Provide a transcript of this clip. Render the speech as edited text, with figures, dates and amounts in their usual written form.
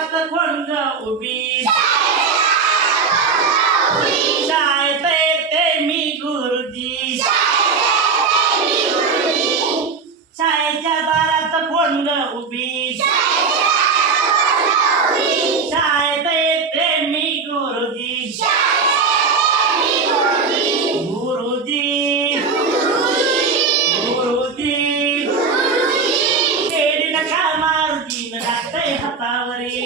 दारात कोण ग उभी शाळेत येते मी गुरुजी शाळेच्या दारात कोण ग उभी शाळेत येते मी गुरुजी गुरुजी गुरुजी खेळी नका मारुजी न लागतंय हातावरी